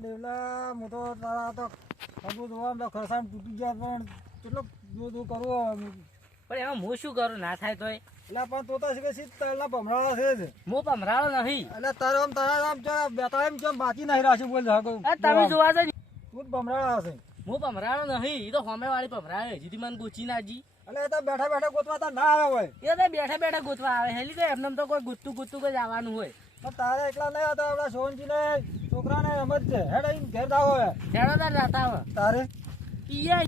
ડેવલા હું તો તારા તો ખબર જોવા તો ખરસાણ તૂટી ગયા પણ કેટલો જો કરવું પણ એમાં હું શું કરું ના થાય તોય એટલે પણ તો છે કે તળના ભમરાળા છે જ હું ભમરાળો નહીં એટલે તારા આમ બેટા એમ કેમ બાકી નહીં રાશે બોલ તમે જોવા છે તું જ ભમરાળા હશે હું ભમરાળો નહીં એ તો હોમે વાળી ભમરાળે જીતી મને ગોચી નાજી એટલે એ તો બેઠા બેઠા ગોતવા તો ના આવે હોય એ તો બેઠા બેઠા ગોતવા આવે હેલી તો એમને તો કોઈ ગુત્તું કોઈ જવાનું હોય પણ તારે એકલા નહીં હતા આપણા સોનજી ને છોકરાને એમ જ છે હેડ અહીં ઘેર દાવો હે તેડો તાર જાતા આવે તારે ઈયા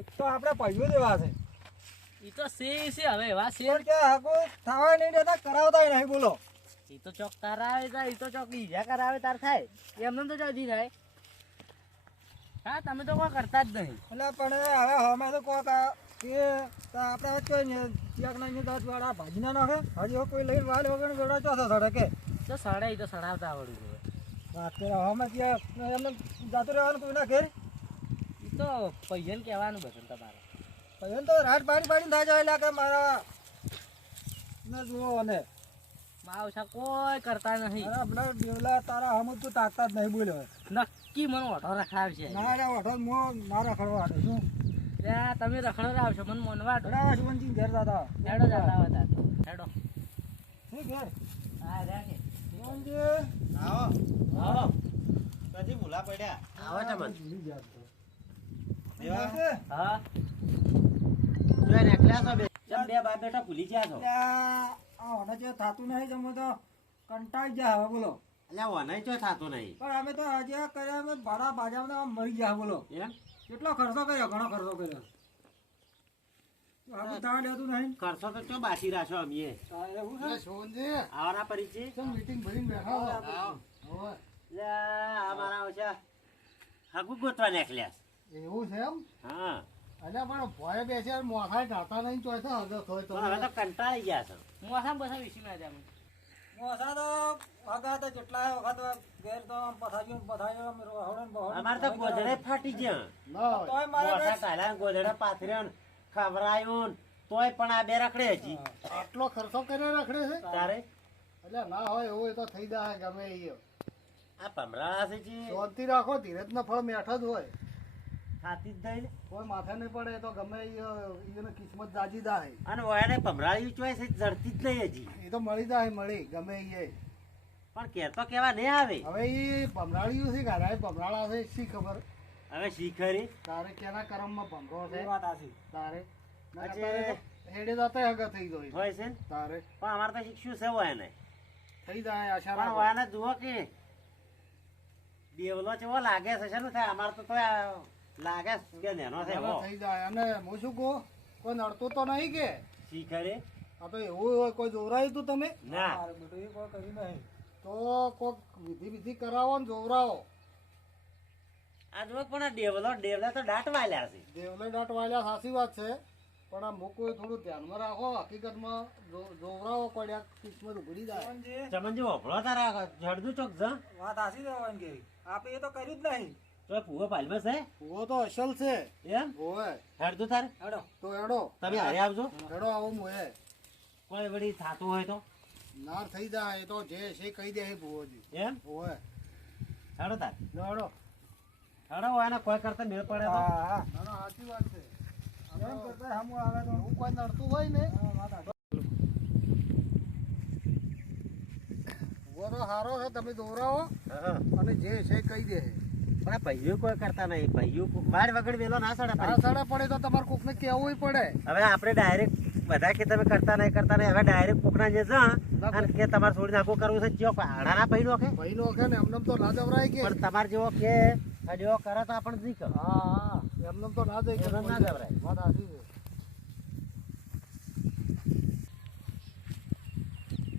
એક તો આપણે પૈયો દેવા છે ઈ તો છે હવે એવા છે પણ કે હાકો થવા નહીં દેતા કરાવતા નહીં બોલો ઈ તો ચોક તાર આવે તાર ઈ તો ચોક ઈજા કરાવે તાર થાય એમને તો જલ્દી થાય હા તમે તો કોઈ કરતા જ નહીં એટલે પણ હવે અમે તો કોક કે આપણે વચ્ચે ચેક નહીં દસ વાળા ભાજી ના નાખે હજી કોઈ લઈને વાલ વગર વેડા ચોથા સડે કે તો સડે ઈ તો સડાવતા આવડ્યું હવે વાત કરે અમે ત્યાં એમને જાતું રહેવાનું કોઈના ઘેર ઈ તો પૈયન કહેવાનું બધું તમારે પૈયન તો રાત પાડી પાડીને થાય જાય એટલે કે મારા ને જુઓ અને માવસા કોઈ કરતા નહીં અરે આપણે ડેવલા તારા હમ તું તાકતા જ નહીં બોલ્યો નક્કી મને ઓઢો રખાવશે ના રે ઓઠો ના રખડવા હાટે શું ત્યાં તમે રખડો રાવશો મને મોનવા બરાબર સુવનજી ઘેર દાદા હેડો જતા હતા હેડો શું ઘેર હા રાખે સુવનજી આવો કદી ભૂલા પડ્યા આવો તમને ભૂલી ગયા તો. દેવા? હા જોઈ નીકળ્યા છો બે ચમ બે બાપ બેટા ભૂલી ગયા છો આ જે થાતું નહીં જમો તો કંટાળી ગયા હવે બોલો અલ્યા વનાય ચો થાતું નહીં પણ અમે તો હજી કર્યા અમે ભાડા બાજામાં મરી ગયા બોલો એમ કેટલો ખર્ચો કર્યો ઘણો ખર્ચો કર્યો આપણે તાવ લેતું નહીં કરશો તો ચો બાસી રાશો અમીએ એવું છે આવવાના પરિચય મીટિંગ ભરીને બેઠા આ મારા ઓછા હાકુ ગોતવા નીકળ્યા એવું છે એમ હા અલ્યા પણ ભોય બેસે મોથા ઢાતા નહીં ચોઈતો હગત હોય તો પણ હવે તો કંટાળી ગયા છો મોસમ બસા વિસી માં જામ મોસા તો હગા તો કેટલા વખત ઘેર તો પથારીઓ અમારે તો ગોદડે ફાટી ગયા તોય મારે મોસા કાઢ્યા ને ગોદડે પાથર્યો ને ખવરાયું ને તોય પણ આ બે રખડે હજી આટલો ખર્ચો કરીને રખડે છે તારે એટલે ના હોય એવું તો થઈ જાય ગમે એ આ ભમરાળા છે જી શાંતિ રાખો ધીરજ ના ફળ મેઠા જ હોય ખાતી જ નહીં ને. કોઈ માથે નહીં પડે તો ગમે એને કિસ્મત જાજી દાય અને વયાને ભમરાળી ચોઈસ જડતી જ નહીં હજી એ તો મળી જાય મળી ગમે એ પણ કે તો કેવા નહીં આવે હવે એ ભમરાળીયું છે ગાડા ભમરાળા છે શી ખબર હવે શીખરી તારે કેના કરમમાં ભમરો છે તારે આજે હેડે જતા હગા થઈ જાય હોય છે ને તારે પણ અમારે તો શીખ્યું છે વયાને થઈ જાય આશા પણ રાખો વયાને જુઓ કે દેવલો ચેવો લાગે છે શેનું થાય અમારે તો લાગે છે કે નેનો છે હવે થઈ જાય અને હું શું કહું કોઈ નડતું તો નહીં કે શીખરી આ તો એવું હોય કોઈ જોવરાયું તું તમે ના તો કોક વિધિ કરાવો ને જોવરાવો આ જુઓ પણ આ ડેવલા તો દાંત વાલ્યા છે દેવલે દાટ વાળ્યા સાચી વાત છે પણ આ મૂકવું થોડું ધ્યાનમાં રાખો હકીકતમાં જોવરાવો પડ્યા કિસ્મત ઉભરી જાય ચમનજી વફળો તારા જડદું ચોક જ વાત સાચી જવાની કે આપણે એ તો કર્યું જ નહીં તો ભૂવો પાલમાં છે ભૂવો તો અસલ છે એમ ઓય હેડતું તારે હેડો તો હેડો તમે હારે આવજો હેડો આવું મોએ કોઈ વળી થાતું હોય તો નાર થઈ જાય એ તો જે છે કહી દે એ ભૂવોજી એમ ઓય હેડો તાર હેડો હેડો હોય ને કોઈ કરતા મેળ પડે તો હા સાચી વાત છે એમ કરતા હમ આવે તો હું કોઈ નડતું હોય ને ભૂવો તો સારો છે તમે દોરાવો હા. અને જે છે કહી દે પણ આ ભાઈઓ કોઈ કરતા નહીં ભાઈઓ વાડ વગર વેલો ના સડે આ સાડા પડે તો તમારે કોકને કહેવું પડે હવે આપણે ડાયરેક્ટ બધા કે તમે કરતા નહીં હવે ડાયરેક્ટ કોકના જે જા અને કે તમારે થોડી નાખું કરવું છે ચો આડા ના ભાઈ નો કે ભાઈ નો કે ને એમને તો ના જવરાય કે પણ તમારે જેવો કે આ જેવો કરે તો આપણે નહીં કરો હા એમને તો ના જઈ કે એમને ના જવરાય. વાત સાચી છે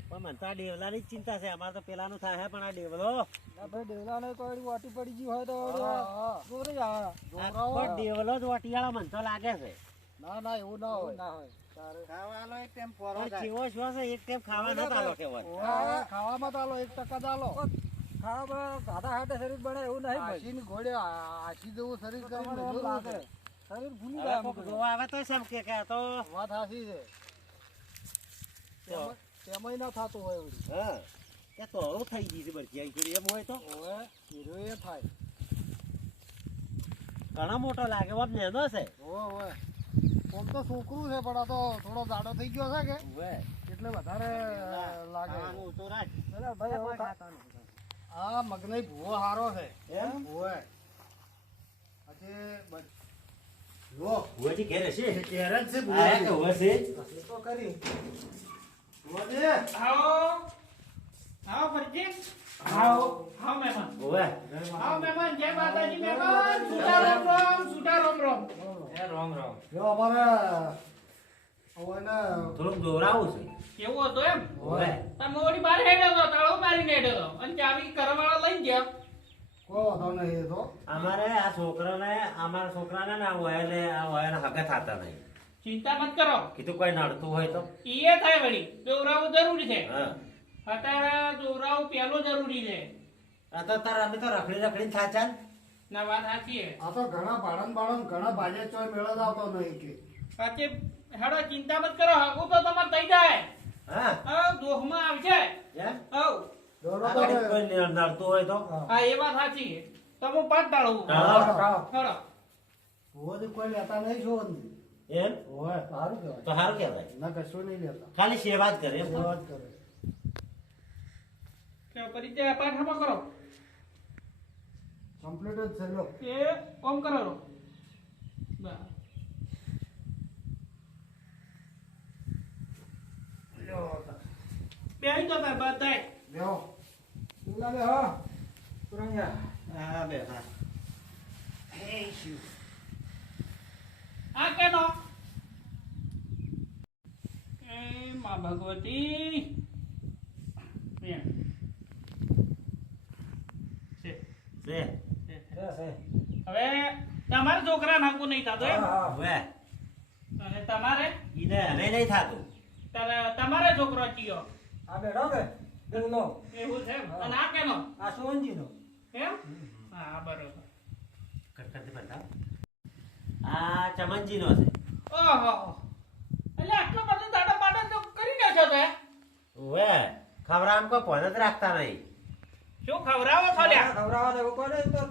પણ મને તો આ ડેવલાની જ ચિંતા છે અમારે તો પેલાનું થાય પણ આ ડેવલો ના ભાઈ ડેવલા ને કોઈ વાટી પડી ગઈ હોય તો જોરે જ આવે પણ ડેવલો જ વટિયાળો મને તો લાગે છે ના ના એવું ના હોય ના હોય ખાવાનો એક ટાઈમ પોરો પણ જેવો શું છે એક ટાઈમ ખાવા ન તાલો કેવો ખાવામાં તો આલો 1% દાલો ખાવા ગાધા હાટે શરીર બને એવું નહીં આશી ઘોડે આશી જેવું શરીર કરીને લાગે શરીર ભૂલી હવે જાય કોક જોવા આવે તો શેમ કે આ તો વાત સાચી છે તેમાંય ના થતું હોય એવું હા એ તોરો થઈ ગઈ છે બરકી આઈ ઘડી એમ હોય તો ઓવે હીરો એ થાય ઘણો મોટો લાગે બાપ નેનો છે ઓવે ઓવે આમ તો છોકરું છે પણ આ તો થોડો જાડો થઈ ગયો છે કે ઓવે એટલે વધારે લાગે ખાવાનું તો રાખ અરે ભાઈ હવે આ મગનઈ ભૂવો હારો છે એમ ઓવે આજે લો ભુવાજી ઘેર હશે કેર જ છે આ તો હશે તો કરી ભુવાજી આવો આવો ફરજી આવો આવો મહેમાન ઓવે આવો મહેમાન જય માતાજી મહેમાન સુતા રામ રામ સુતા રામ રામ જો અમારે ઓને થોડુંક દોરાવું છે કેવું હતું એમ ઓવે તમે ઓડી બહાર હેડ્યો હતો તાળો મારીને હેડ્યો હતો અને ચાવી કરવાળા લઈ ગયા કો તો નહીં તો અમારે આ છોકરાને ને આ વયાને હગા થતા નહીં ચિંતા મત કરો કીધું કોઈ નડતું હોય તો ઈએ થાય વળી દોરાવું જરૂરી છે હા અત્યારે દોરાવું પહેલો જરૂરી છે આ તો તાર અમે તો રખડી થાચા ને. ના વાત સાચી છે આ તો ઘણા બાળન ઘણા ભાજે ચોય મેળો જ આવતો નહીં કે સાચી હેડો ચિંતા મત કરો હગું તો તમારે થઈ જાય હા હા દોહમાં આવશે એમ હવ દોડો આ તો ઘડીક કોઈ નડતું હોય તો હા એ વાત સાચી છે તમે પાટ ડાળવું હા. હેડો ભુવાજી કોઈ લેતા નહીં છો એમ ઓય સારું કહેવાય તો સારું કહેવાય ના કશું નહીં લેતા ખાલી સેવા જ કરે એમ સેવા જ કરે કે પરિચય પાઠ હમો કરો કમ્પ્લીટ જ છે લો એ ઓમ કરો રો બસ બેહી તો ભાઈ બધાય બેહો તુલા બે હા તુરંગા હા બે હા આ કેનો એ માં ભગવતી એમ. છે, છે છે. હવે તમારા છોકરા નાખવું નહીં થતું એમ હવે અને તમારે ઈને હવે નહીં થાતું તમારે છોકરો ચિયો આ બેઠો કે લો એવું છે એમ? અને આ કેનો આ સોનજી નો એમ હા બરોબર કરકરથી બતાવ આ ચમનજીનો છે ઓહો એટલે આટલો બધો દાડા પાડા તો કરી નાખ્યો તો હે? ઓવે ખવરામ કો ફોન જ રાખતા નહીં શું ખવડાવો છો લ્યા ખવડાવવા દેવું કોને તો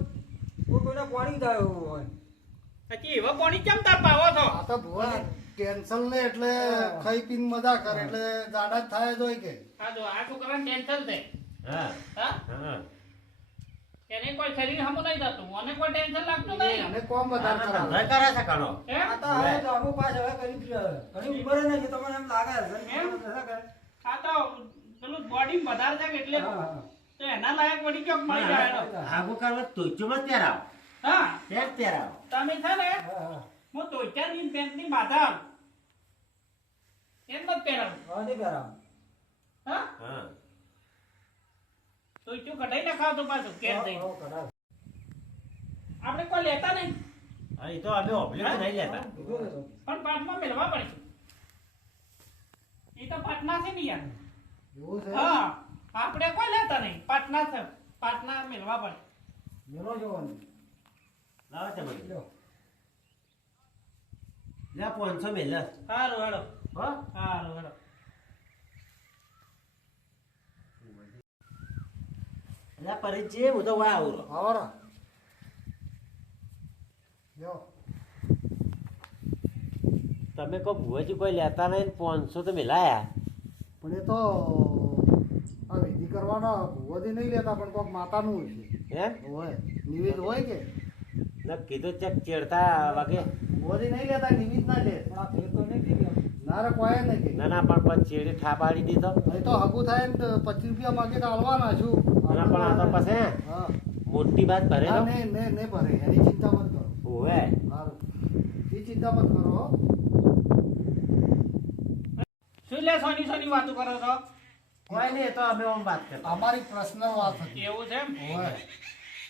કોઈને પાણી જાય એવું હોય પછી એવા પાણી કેમ તાર પાવો છો આ તો ભુવા ટેન્શન લે એટલે ખાઈ પીને મજા કરે એટલે જાડા જ થાય જ હોય કે આ જો આ છોકરાને ટેન્શન છે હા હા હા એને કોઈ શરીર હમું નહીં થતું મને કોઈ ટેન્શન લાગતું નહીં અને કોમ વધારે આ કરાવે. ધંધો કરે છે ઘણો હે? આ તો હવે તો આખું પાછળ હવે ઘણી ઉંમર નથી તમને એમ લાગે એમ? આ તો પેલું બોડી વધારે છે કે એટલે તો એના લાયક વળી ક્યાંક મળી જાય એનો. આગું કરવા તોચ્યુંમાં જ પહેરાવ હા ત્યાં જ પહેરાવ તમે છે ને હું તોચાની પેન્ટની બાધા એમ જ પહેરાવું હા હા તોચ્યું કઢાઈ નાખાવ તો પાછું કેમ થઈ આપણે કોઈ લેતા નહીં હા એ તો અમે ઓબ્લિક નહીં લેતા પણ પાટમાં મેળવા પડે એ તો પાટના છે ને યાર એવું છે હા આપણે કોઈ લેતા નહીં પાટના છે પાટના મેળવા પડે મેલો જોવાનું લાવો ચમન લે 500 મેલ સારું હેડો હો સારું હેડો લે પરિચય હું તો વા આવરો આવરા જો તમે કો ભુવાજી કોઈ લેતા નહીં 500 તો મેલાયા પણ એ તો આ વિધિ કરવાના ભુવાજી નહીં લેતા પણ કોઈક માતાનું હોય છે એમ હોય નિવેદ હોય કે ન કીધું ચેક ચેડતા વાગે ભુવાજી નહીં લેતા નિવેદ ના લે પણ આ ફેર તો નહીં પી ના રે કોઈ નહીં કે ના ના પણ પછી ચેડી ઠાપાડી દીધો અહીં તો હગું થાય ને તો 25 રૂપિયા માગે તો આલવાના છું ના પણ આ તો પછી હા મોટી વાત ભરે હા, લો ને ભરે એની ચિંતા મત કરો ઓવે સારું એ ચિંતા મત કરો હો. શું લે સોની સોની વાતો કરો છો કોઈ નહીં એ તો અમે ઓમ વાત કરતા અમારી પર્સનલ વાત હતી એવું છે એમ હોય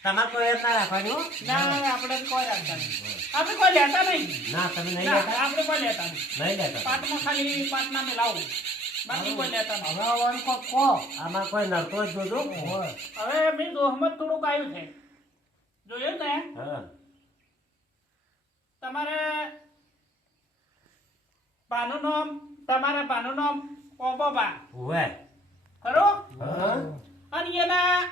તમારે કોઈ એમ ના રાખવાની હો ના આપણે કોઈ રાખતા નહીં આપણે કોઈ લેતા નહીં ના તમે નહીં ના, લેતા આપણે કોઈ લેતા નહીં નહીં લેતા પાટમાં ખાલી પાટના મેલાવું બાકી કોઈ લેતા નહીં હવે આવવાનું કોક કહો આમાં કોઈ નડતો જ જોજો હોય હવે મેં દોહમત થોડુંક આવ્યું છે જોયું ને હા તમારે પાનું નામ તમારા પાનું નામ કોબોબા ઓવે ખરો હા અને એના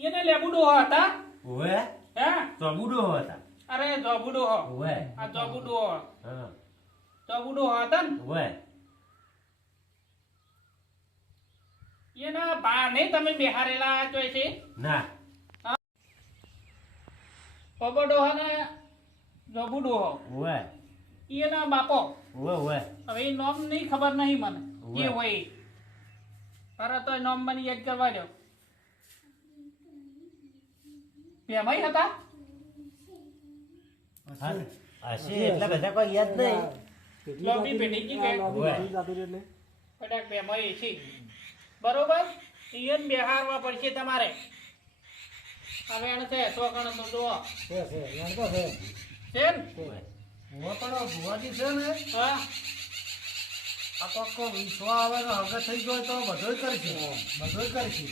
એને લેબુડો હતા ઓવે હે ચોબુડો હતા અરે જોબુડો હો ઓવે આ જોબુડો હા જોબુડો હતા ને ઓવે એના બાને તમે બેહારેલા જોઈ છે ના પબડો હને જોબુડો હો ઓવે એના બાપો ઓવે ઓવે હવે એ નોમ નહીં ખબર નહીં મને ઓવે. કે હોય અરે તો નોમ મને યાદ કરવા દો બેમાઈ હતા હશે એટલે બધા કોઈ યાદ નહીં લોબી પેઢી કી કે ઓવે કદાચ બેમાઈ છે બરોબર ઈયન બેહારવા પડશે તમારે હવે એને છે સો ગણ તો જુઓ છે એમ તો છે છે ને ઓવે. હું પણ ભુવાજી છે ને હા આ તો આખો વિશ્વા આવે ને હગે થઈ ગયો તો બધોય કરશે બધોય કરશે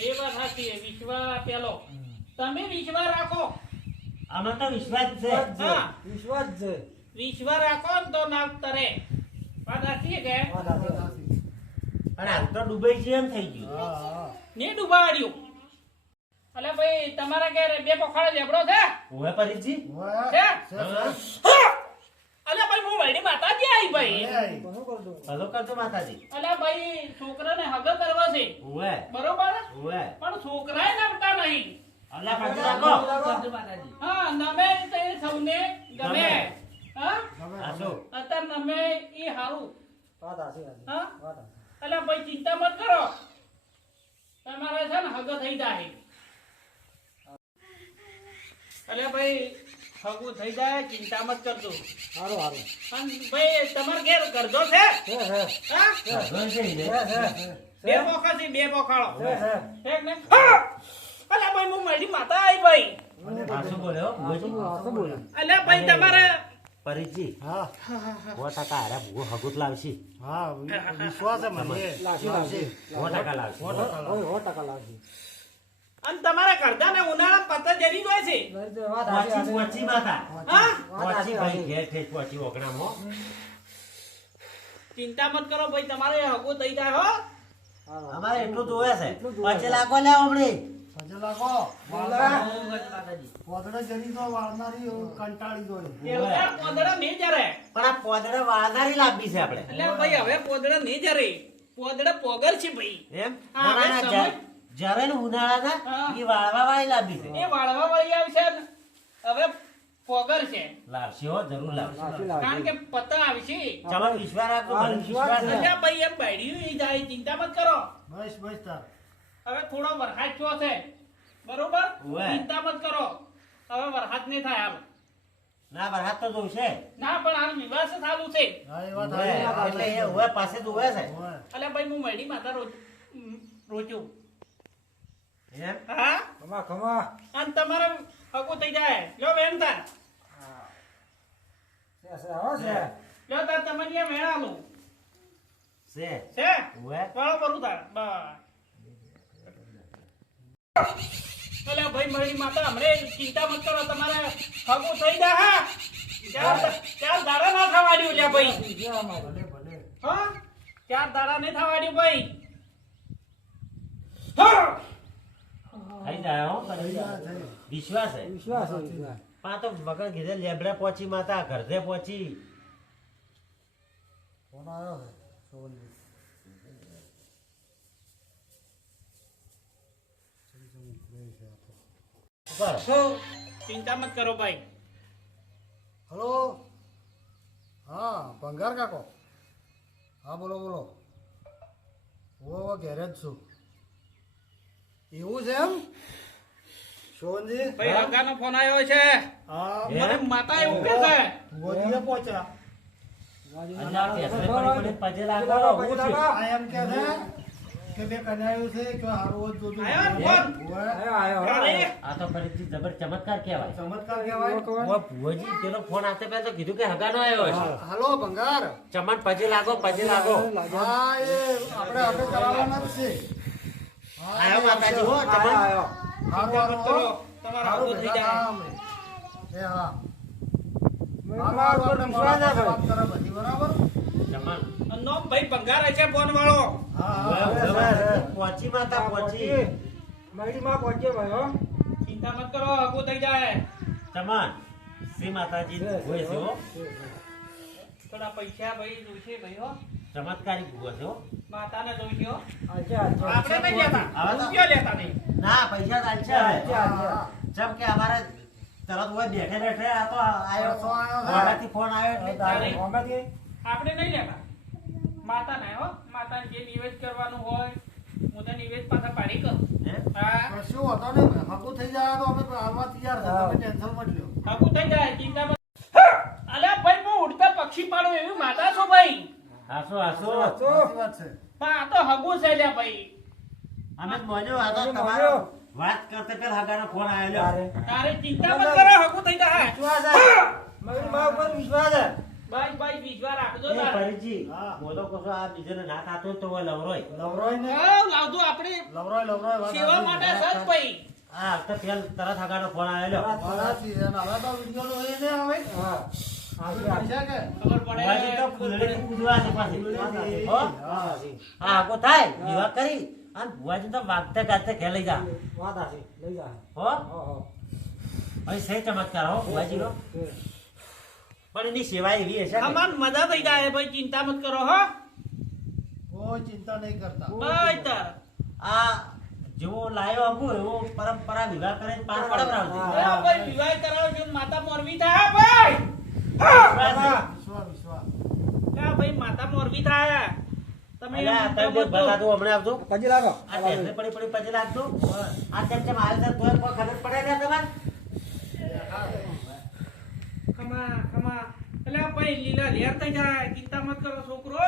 એ વાત સાચી છે. વિશ્વા પેલો તમે વિશ્વા રાખો આમાં તો વિશ્વાસ છે હા વિશ્વાસ છે વિશ્વા રાખો ને તો નાક તરે વાત સાચી કે પણ હાલ તો ડુબઈ છે એમ થઈ ગયું હા હા ને ડુબાડ્યું અલે ભાઈ તમારા ઘેર બે પોખાડો લેબડો છે ઓવે પરીજી છે હા. હા! અલે ભાઈ હું વળી માતાજી આવી ભાઈ ભલો કરજો માતાજી અલે ભાઈ છોકરાને હગ કરવા છે ઓવે બરોબર ઓવે પણ છોકરાએ નમતા નહીં અલ્લા પાછી રાખો હા નમે તે સૌને ગમે હા આસો અત્યારે નમે એ હારું વાત હાચી, હાચી. હા વાત હાચી. અલે ભાઈ ચિંતા મત કરો તમારે છે ને હગ થઈ જાય અલે ભાઈ હગું થઈ જાય ચિંતા મત કરજો હારું હારું અને ભાઈ તમારે ઘેર કરજો છે હે હા ઘર છે ને બે પોખા છે બે પોખાળો હે હે એક ને હા! અલે ભાઈ હું મારી માતા આવી ભાઈ આસો બોલ્યો ભુવાજી હાચું બોલે. અલે ભાઈ તમારે પરીજી હા 100% હારા ભૂવો હગુત લાવશી હા વિશ્વાસ છે મને લાગશે લાગશે 100% લાવશી 100% લાગશે અને તમારા કરદાને ઉનાળા પત્તા જરી હોય છે વાત હાચી, પોચી હાચી. પોચી માતા હા વાત હાચી, પોચી ભાઈ હાચી. ઘેર ઠેઠ પોચી ઓગણામાં ચિંતા મત કરો ભાઈ તમારે હગું થઈ જાય હો હારું. અમારે એટલું જોવે છે એટલું જોવે છે. પછી લાગો લે હમણે પછી લાગો પોદડે જરી તો વાળનારી કંટાળી જોઈ પેલા પોદડા નહીં જરે પણ આ પોદડે વાળનારી લાંબી છે આપણે એટલે ભાઈ હવે પોદડા નહીં જરે પોદડા પોગર છે ભાઈ એમ હા, ના, ના, હવે ના, જ્યારે ને ઉનાળા હા. એ વાળવા વાળી લાંબી છે એ વાળવા વાળી આવશે ને હવે પોગર છે લાવશે હો જરૂર લાવશે લાગશે, લાગશે. કારણ કે પત્તા આવશે ચમન વિશ્વાસ રાખો હા, મને વિશ્વાસ વિશ્વાસ છે. છે. અલ્યા ભાઈ એમ બાયડીયું ઈ જાય ચિંતા મત કરો બસ બસ તાર હવે થોડો વરસાદ થયો છે બરોબર ઓવે. ચિંતા મત કરો હવે વરસાદ નહીં થાય હાલ ના વરસાદ તો જોશે ના પણ હાલ વિવાસ ચાલુ છે હા એ વાત ઓવે, હાચી. એટલે એ ઓવે પાસે જ ઓવે છે ઓવે. અલ્યા ભાઈ હું મળી માતા રોચું એમ હા ખમા ખમા અને તમારે હગું થઈ જાય લો વેણ તાર છે હો છે લો તાર તમને એમ વેણ આલું છે છે ઓવે વાળો કરું તાર બસ અલ્યા ભાઈ મળી માતા હમણે ચિંતા મત કરો તમારે હગું થઈ જાય હા ચાર દાડા ના થવાડ્યું લ્યા ભાઈ છે અમારે. ભલે ભલે હા ચાર દાડા નહીં થવાડ્યું ભાઈ હા થઈ જાય હો થઈ જાય, થઈ જાય. વિશ્વાસ છે વિશ્વાસ છે, વિશ્વાસ. પણ આ તો મગર કીધે લેબડે પહોંચી માતા ઘરદે પહોંચી ફોન આવ્યો છે સોવનજી. ઉપર હો ચિંતા મત કરો ભાઈ હલો હા ભંગાર કાકો હા બોલો બોલો હું ઘેરે જ છું એવું છે એમ સોનજી ભાઈ હગાનો ફોન આવ્યો છે હા એમ? મને માતા એવું કે છે ગોધીએ પહોંચ્યા અલ્યા પેસરે પડી પડી પજે લાગવાનો હું છે આ એમ કે છે કે બે કન્યાયું છે કે હારું જ જોતું આવ્યો ને ફોન? ઓવે. અરે, આ તો ફરીથી જબર ચમત્કાર કહેવાય ચમત્કાર કહેવાય ઓ ભુવોજી પેલો ફોન આપતે પહેલા તો કીધું કે હગાનો આવ્યો છે હાલો ભંગાર ચમન પજે લાગો પજે લાગો હા એ આપણે હવે કરાવવાના જ છે હા, આયો એ માતાજી હો આવશે. ચમન હારું, ચિંતા મત હારું, કરો હો. તમારે હારું હગું થઈ ભેગા જાય થા અમે. એ હા હાલો, આપણે મોડા વાત કરે બધી, બરાબર? જમાન. નોમ ભાઈ ભંગાર છે ફોન વાળો. પહોંચી માતા પહોંચી. મઈડીમાં પહોંચ્યો ભાઈ હો. ચિંતા મત કરો, હગું થઈ જાય. જમાન. શ્રી માતાજી હોય છે હો. થોડા પૈસા ભાઈ જોઈશે ભાઈ હો. ચમત્કારી ભૂવો છે હો. માતાને જોઈશે હો. અચ્છા, અચ્છા. આપણે નહીં લેતા. હવે તો- રૂપિયા લેતા નહીં. ના પૈસા તો આલશે હવે. જેમ કે અમારે તરત હોય બેઠે બેઠે આ તો આયો તો આયો છે. મોઢાથી ફોન આવ્યો એટલે તારે મોંઘાથી? આપણે નહીં લેતા. માતાને હો. માતાને જે નિવેદ કરવાનું હોય હું તો નિવેદ પાછા પાડી કર. હે? હા. કશું વાંધો નહીં ભાઈ. હગું થઈ જાય તો અમે હાલવા તૈયાર છે. તમે ટેન્શન મત લ્યો. હગું થઈ જાય ચિંતા મત. અલ્યા ભાઈ હું ઉડતા પક્ષી પાડું એવી માતા છો ભાઈ. હાસો હાસો. સાચી વાત છે. પણ આ તો હગું છે લ્યા ભાઈ. અમે મોજો આ તો મોજો, તમારો મોજો. વાત કરતે પેલા હગાનો ફોન આવેલો. તારે ચિંતા મત કરો, હગું થઈ જાય. વિશ્વાસ છે. મઈડીમાં ઉપર વિશ્વાસ છે. ભાઈ ભાઈ વિશ્વાસ રાખજો એ તારે. પરીજી બોલો કશો આ બીજાને ના થાતો હોય તો હવે લવરોય. લવરોય ને હા, લાવજો આપણે લવરોય વાત સેવા માટે સજ ભાઈ. આ તો પેલ તરત હગાનો ફોન આવેલો. સાચી છે. અને હવે તો વિડીયો નો એ ને આવે. હા. છે કે? ખબર ભુવાજી તો પડે. ફૂલડી પૂજવા છે પાછી. હો? હા. હા આગો થાય વિવાહ કરી અને ભુવાજી તો વાગતે ગાતે ખેલી જા. વાત આસી. લઈ જા. હો હો. ભાઈ સહી ચમત્કાર હો ભુવાજી નો. પણ એની સેવા એવી હશે કે અમાર મજા થઈ જાય ભાઈ, ચિંતા મત કરો હો. કોઈ ચિંતા નહીં કરતા. ભાઈ તાર. આ જેવો લાયો હગું એવો પરંપરા વિવાહ કરીને પાર પડાવરાવજે. એ ભાઈ વિવાહ કરાવો છો, માતા મોરબી થાય ભાઈ. વિશ્વાસ. એ ભાઈ માતા મોરબી થાય. તમે અલ્યા, ચિંતા તમે મત બતા કરો. દો હમણાં આવજો. કજી લાગો. આ ટેન્શન પડી પછી લાગજો. આ તેમ આવે છે તોય કોઈ ખબર પડે ને તમારે. ખમા. એટલે ભાઈ લીલા લેર થઈ જાય, ચિંતા મત કરો છોકરો.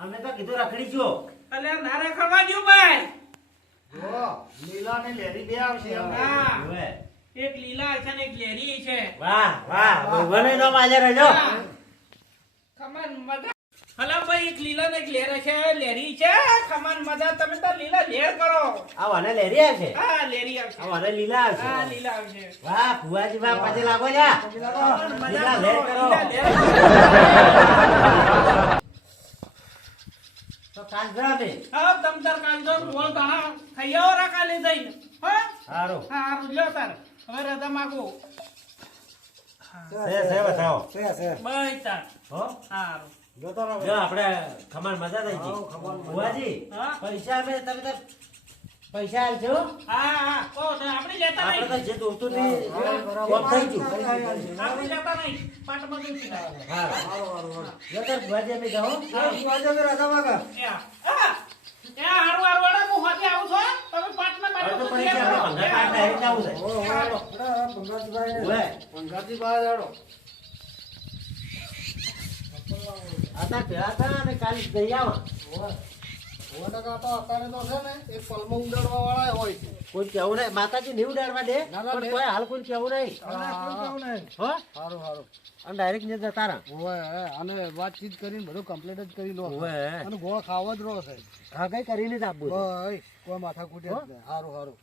અમે તો કીધું રખડી જો. એટલે ના રખડવા દ્યો ભાઈ. જો લીલા ને લેરી બે આવશે એમ. હા. હવે. એક લીલા છે ને એક લેરી છે. વાહ વાહ ભગવાને નો માજે રહેજો. ખમાન મજા. હલા ભાઈ એક લીલા ને એક લેર છે, લેરી છે. ખમાન મજા, તમે તો લીલા લેર કરો. આ વાને લેરી આવશે. હા, લેરી આવશે. આ વાને લીલા આવશે. હા, લીલા આવશે. વાહ ભુવાજી વાહ પછી લાગો લ્યા. ખમાન મજા લીલા લેર કરો. લીલા લેર. તો કાલ જાવે. હા, તમ તાર કાંજો બોલ તા ખાઈ આવો રા કાલે જઈને. હા? સારું. હા, હારું લ્યો તાર. હવે રજા માંગો. છે બતાવો. બાય તાર. હો હારું. જો આપણે ખમણ મજા થઈ ગઈ. ભુવાજી હા? પૈસા અમે તમે તો પૈસા આલજો. હા, કહો તો આપણે લેતા આપણે તો નહીં. જે જોતું તે કોમ થઈ ગયું. આપણે લેતા નહીં. પાટમાં જઈશું તારે. હા જો તાર ભુવાજી અમે જાઓ. યા. હા. યા, હારું વાળા, હું હોતે આવું છું. તમે પાટમાં હવે તો પાટમાં પૈસા આપણે ભંગાર કાઢતા હેરી જવું છે. ઓવે. પંકજજી બહાર જાડો. આ તાર ભેળા થા અને કાલે જઈ આવો. અત્યારે તો છે ને એક પલમો ઉડાડવા વાળા હોય છે. કોઈ કેવું નહીં માતાજી નહીં ઉડાડવા દે ના, ના, પણ દે. કોઈ હાલ કોઈ કેવું નહીં. હો સારું. અને ડાયરેક્ટ ને જતા રહા. ઓવે, અને વાતચીત કરીને બધું કમ્પ્લીટ જ કરી લો. ઓવે. અને ગોળ ખાવો જ રહો છે. હા કઈ કરીને જ આપવું છે. ભાઈ કોઈ માથા કૂટે જ નહીં. સારું.